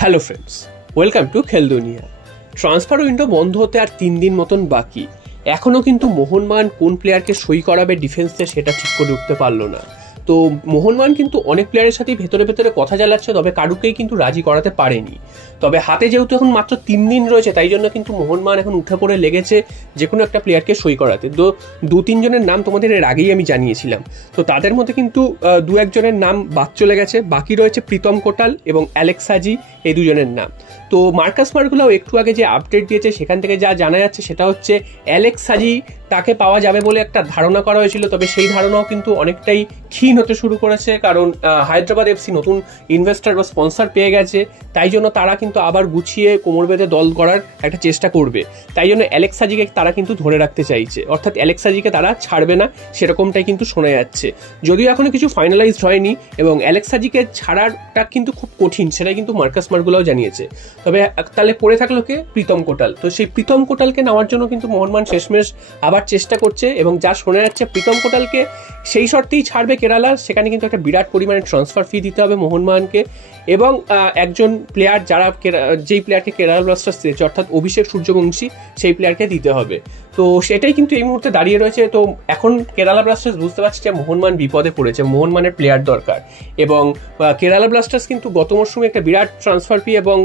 Hello friends, welcome to খেল দুনিয়া। Transfer window বন্ধ হতে আর 3 দিন মতন বাকি। এখনও কিন্তু মোহনবাগান কোন প্লেয়ারকে সই করাবে ডিফেন্সে সেটা ঠিক করে উঠতে পারলো না। তো মোহনবাগান কিন্তু অনেক প্লেয়ারের সাথেই ভেতরে ভেতরে কথা চালাচ্ছে, তবে কারুকেই কিন্তু রাজি করাতে পারেনি। তবে হাতে যেহেতু এখন মাত্র 3 দিন রয়েছে, তাই জন্য কিন্তু মোহনবাগান এখন উঠে পড়ে লেগেছে যে কোনো একটা প্লেয়ারকে সই করাতে। তো 2-3 জনের নাম তোমাদের এর আগেই আমি জানিয়েছিলাম। তো তাদের মধ্যে কিন্তু 2-1 জনের নাম বাদ চলে গেছে। বাকি রয়েছে প্রীতম কোটাল এবং অ্যালেক্স হাজি, এই দুজনের নাম। তো মার্কাস মার্গুলাও একটু আগে যে আপডেট দিয়েছে সেখান থেকে যা জানা যাচ্ছে সেটা হচ্ছে অ্যালেক্স হাজি তাকে পাওয়া যাবে বলে একটা ধারণা করা হয়েছিল, তবে সেই ধারণাও কিন্তু অনেকটাই ক্ষীণ হতে শুরু করেছে, কারণ হায়দ্রাবাদ এফসি নতুন ইনভেস্টর বা স্পন্সর পেয়ে গেছে। তাই জন্য তারা কিন্তু আবার গুছিয়ে কোমর বেঁধে দল গড়ার একটা চেষ্টা করবে। তাই জন্য অ্যালেক্স হাজিকে তারা কিন্তু ধরে রাখতে চাইছে, অর্থাৎ অ্যালেক্স হাজিকে তারা ছাড়বে না, সেরকমটাই কিন্তু শোনা যাচ্ছে। যদিও এখনো কিছু ফাইনালাইজড হয়নি এবং অ্যালেক্স হাজিকে ছাড়াটা কিন্তু খুব কঠিন, সেটাই কিন্তু মার্কাস মার্গুলাও জানিয়েছে। তবে তাহলে পড়ে থাকলো কে? প্রীতম কোটাল। তো সেই প্রীতম কোটালকে নেওয়ার জন্য কিন্তু মোহনবাগান শেষমেশ আবার চেষ্টা করছে এবং যা শোনা যাচ্ছে প্রীতম কোটালকে সেই শর্তেই ছাড়বে কেরালা। সেখানে কিন্তু একটা বিরাট পরিমাণে ট্রান্সফার ফি দিতে হবে মোহনবাগানকে এবং একজন প্লেয়ার যেই প্লেয়ারকে কেরালা ব্লাস্টার্স দিয়েছে, অর্থাৎ অভিষেক সূর্যবংশী, সেই প্লেয়ারকে দিতে হবে। তো সেটাই কিন্তু এই মুহূর্তে দাঁড়িয়ে রয়েছে। তো এখন কেরালা ব্লাস্টার্স বুঝতে পারছে যে মোহনবাগান বিপদে পড়েছে, মোহনবাগানের প্লেয়ার দরকার। এবং কেরালা ব্লাস্টার্স কিন্তু গত মরশুমে একটা বিরাট ট্রান্সফার ফি এবং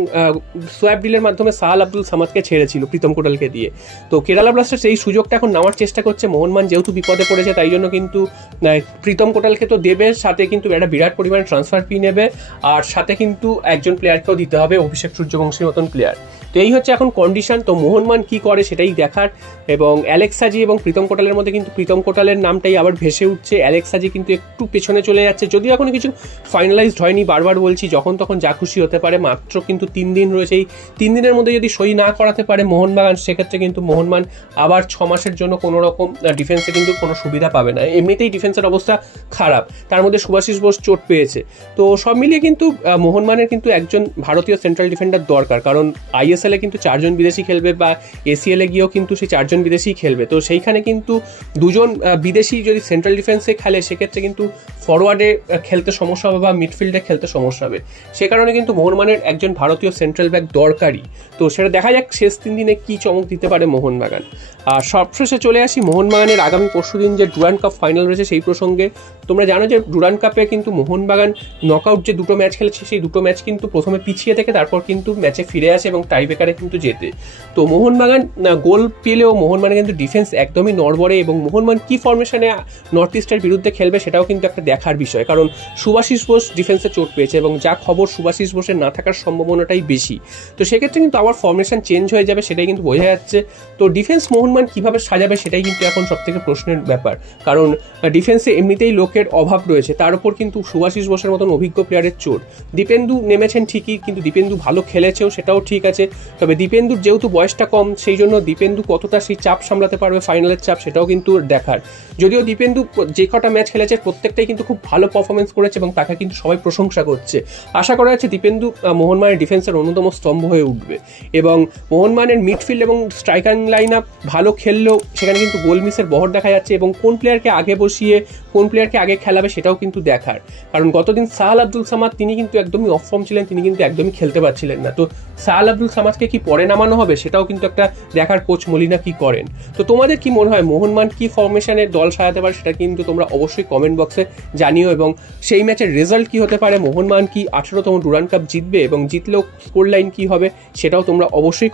সোয়াপ ডিলের মাধ্যমে সাহাল আব্দুল সামাদকে ছেড়েছিল প্রীতম কোটালকে দিয়ে। তো কেরালা ব্লাস্টার্স এই সুযোগটা এখন নেওয়ার চেষ্টা করছে। মোহনবাগান যেহেতু বিপদে পড়েছে, তাই জন্য কিন্তু প্রীতম কোটালকে তো দেবে, সাথে কিন্তু একটা বিরাট পরিমাণে ট্রান্সফার ফি নেবে, আর সাথে কিন্তু একজন প্লেয়ারকেও দিতে হবে, অভিষেক সূর্যবংশীর মতন প্লেয়ার। তো এই হচ্ছে এখন কন্ডিশন। তো মোহনবাগান কি করে সেটাই দেখার। এবং অ্যালেক্স হাজি এবং প্রীতম কোটালের মধ্যে কিন্তু প্রীতম কোটালের নামটাই আবার ভেসে উঠছে। অ্যালেক্স হাজি কিন্তু একটু পেছনে চলে যাচ্ছে, যদিও এখনো কিছু ফাইনালাইজড হয়নি। বারবার বলছি, যখন তখন যা খুশি হতে পারে। মাত্র কিন্তু 3 দিন রয়েছে। এই 3 দিনের মধ্যে যদি সই না করাতে পারে মোহনবাগান, সেক্ষেত্রে কিন্তু মোহনবাগান আবার 6 মাসের জন্য কোনো রকম ডিফেন্সে কিন্তু কোনো সুবিধা পাবে না। এমনিতেই ডিফেন্সের অবস্থা খারাপ, তার মধ্যে শুভাশিস বোস চোট পেয়েছে। তো সব মিলিয়ে কিন্তু মোহনবাগানের কিন্তু একজন ভারতীয় সেন্ট্রাল ডিফেন্ডার দরকার, কারণ আইএসএল এ কিন্তু 4 জন বিদেশি খেলবে বা এসিএল এ গিয়েও কিন্তু সেই 4 জন বিদেশি খেলবে। তো সেইখানে কিন্তু 2 জন বিদেশি যদি সেন্ট্রাল ডিফেন্সে খেলে, সেক্ষেত্রে কিন্তু ফরওয়ার্ডে খেলতে সমস্যা হবে বা মিডফিল্ডে খেলতে সমস্যা হবে। সে কারণে কিন্তু মোহনবাগানের একজন ভারতীয় সেন্ট্রাল ব্যাক দরকারি। তো সেটা দেখা যাক শেষ 3 দিনে কি চমক দিতে পারে মোহনবাগান। আর সবশেষে চলে আসি মোহনবাগানের আগামী পরশুদিন যে ডুরান্ড কাপ ফাইনাল রয়েছে সেই প্রসঙ্গে। তোমরা জানো যে ডুরান্ড কাপে কিন্তু মোহনবাগান নকআউট যে 2টো ম্যাচ খেলেছে, সেই 2টো ম্যাচ কিন্তু প্রথমে পিছিয়ে থেকে তারপর কিন্তু ম্যাচে ফিরে আসে এবং টাইব্রেকারে কিন্তু জেতে। তো মোহনবাগান গোল পেলেও মোহনবাগান কিন্তু ডিফেন্স একদমই নড়বড়ে, এবং মোহনবাগান কি ফরমেশনে নর্থ ইস্টের বিরুদ্ধে খেলবে সেটাও কিন্তু একটা দেখার বিষয়, কারণ শুভাশিস বোস ডিফেন্সে চোট পেয়েছে এবং যা খবর শুভাশিস বোসের না থাকার সম্ভাবনাটাই বেশি। তো সেক্ষেত্রে কিন্তু আবার ফরমেশন চেঞ্জ হয়ে যাবে, সেটাই কিন্তু বোঝা যাচ্ছে। তো ডিফেন্স মোহনবাগান কিভাবে সাজাবে সেটাই কিন্তু এখন সব থেকে প্রশ্নের ব্যাপার, কারণ ডিফেন্সে এমনিতেই লোকের অভাব রয়েছে, তার উপর কিন্তু শুভাশিস বোসের মতন অভিজ্ঞ প্লেয়ারের চোট। দীপেন্দু নেমেছেন ঠিকই, কিন্তু দীপেন্দু ভালো খেলেছেও, সেটাও ঠিক আছে। তবে দীপেন্দুর যেহেতু বয়সটা কম, সেই জন্য দীপেন্দু কতটা সেই চাপ সামলাতে পারবে, ফাইনালের চাপ, সেটাও কিন্তু দেখার। যদিও দীপেন্দু যে কটা ম্যাচ খেলেছে প্রত্যেকটাই কিন্তু খুব ভালো পারফরমেন্স করেছে এবং তাকে কিন্তু সবাই প্রশংসা করছে। আশা করা যাচ্ছে দীপেন্দু মোহনবাগানের ডিফেন্সের অন্যতম স্তম্ভ হয়ে উঠবে। এবং মোহনবাগানের মিডফিল্ড এবং স্ট্রাইকার লাইন আপ ভালো খেললেও সেখানে কিন্তু গোল মিসের বহর দেখা যাচ্ছে, এবং কোন প্লেয়ারকে আগে বসিয়ে কোন প্লেয়ারকে আগে খেলাবে সেটাও কিন্তু দেখার। কারণ গতদিন সাহাল আব্দুল সামাদ তিনি কিন্তু একদমই অফ ফর্ম ছিলেন, তিনি কিন্তু একদমই খেলতে পারছিলেন না। তো সাহাল আব্দুল সামাদকে কি পরে নামানো হবে সেটাও কিন্তু একটা দেখার, কোচ মলিনা কি করেন। তো তোমাদের কি মনে হয় মোহনবাগান কি ফরমেশনে দল সাজাতে পারে সেটা কিন্তু তোমরা অবশ্যই কমেন্ট বক্সে জানিও, এবং সেই ম্যাচের রেজাল্ট কি হতে পারে, মোহনবাগান কি 18তম ডুরান্ড কাপ জিতবে এবং জিতলেও স্কোর লাইন কি হবে সেটাও তোমরা অবশ্যই